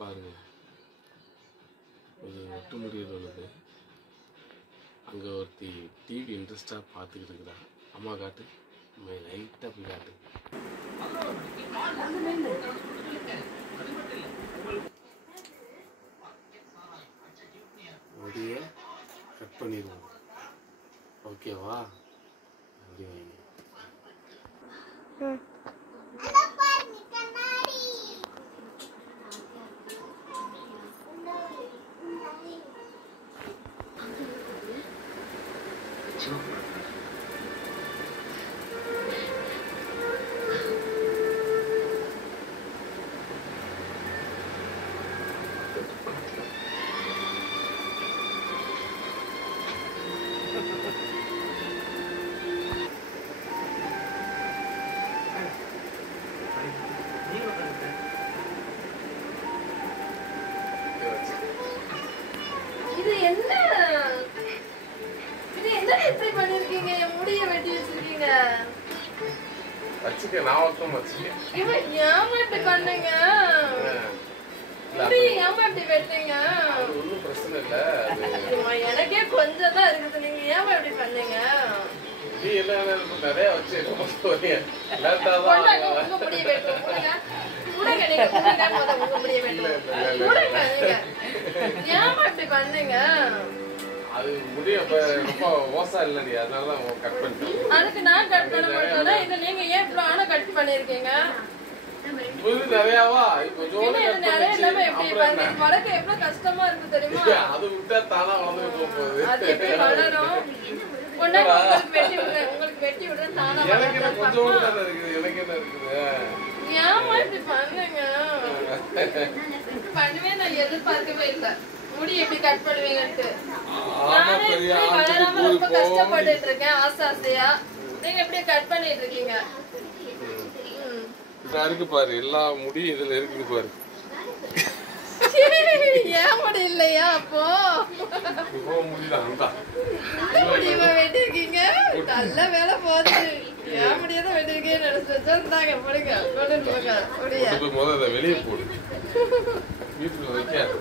பாருங்க, ஒரு ஒட்டு முடியல உள்ளது. அங்கே ஒருத்தி டிவி இன்ட்ரெஸ்டாக பார்த்துக்கிட்டு இருக்கிறா. அம்மா காட்டு, அம்மா லைட்டாக போய் காட்டு. முடிய கட் பண்ணிடுவோம், ஓகேவா? அப்படி வைங்க. இது என்ன இப்படி பண்ணிருக்கீங்க? என் முடிய வெட்டி வச்சிருக்கீங்க. வச்சுக்க, நான் ஒருத்தம் வச்சுக்க. இவன் ஏமா இப்படி பண்ணீங்க? முடிய ஏமா இப்படி வெட்டீங்க? ஒன்றும் பிரச்சனை இல்லை, எனக்கே கொஞ்சம் தான் இருக்குது, நீங்க ஏமா இப்படி பண்ணீங்க? நீ என்ன நிறைய வச்சு உங்க முடிய வெட்டும். ஏமா இப்படி பண்ணீங்க? அது முடிய ரொம்ப ஓசா இல்லடி, அதனாலதான் கட் பண்ணிட்டேன். அதுக்கு நான் கட் பண்ண மாட்டேன். இது நீங்க ஏன் இவ்வளவு ஆனா கட் பண்ணிருக்கீங்க? நிறையாவா? நிறைய இல்லாம எப்படி பாருங்க, வளர்க்க எவ்வளவு கஷ்டமா இருக்கு தெரியுமா? அது விட்டா தானா வளர்ந்து போகுது. அது எப்படி வளரும்? உங்களுக்கு வெட்டி விடுறேன் தானா எனக்கு கொஞ்சம் தானே இருக்குது, எனக்கு என்ன இருக்குது? ஏமா இப்படி பண்ணுங்க? பண்ணுவே நான் எதிர்பார்க்கவே இல்லை. முடி எப்படி கட் பண்ணுவீங்கன்ட்டு. நானே வளராம ரொம்ப கஷ்டப்பட்டு இருக்கேன் ஆசையா. நீங்க எப்படி கட் பண்ணிட்டு இருக்கீங்க? இருக்கு பாரு, எல்லா முடியும் இதுல இருக்குது பாரு. ஏன் முடி இல்லையா? அப்போ முடியலாம் வெட்டிருக்கீங்க, நல்ல வேலை போச்சு. ஏன் முடியாத வெட்டிருக்கேன்னு நினைச்சு வச்சிருந்தாங்க. போடுங்க, முடிய முதல்ல வெளியே போடு, வீட்டுல வைக்காது.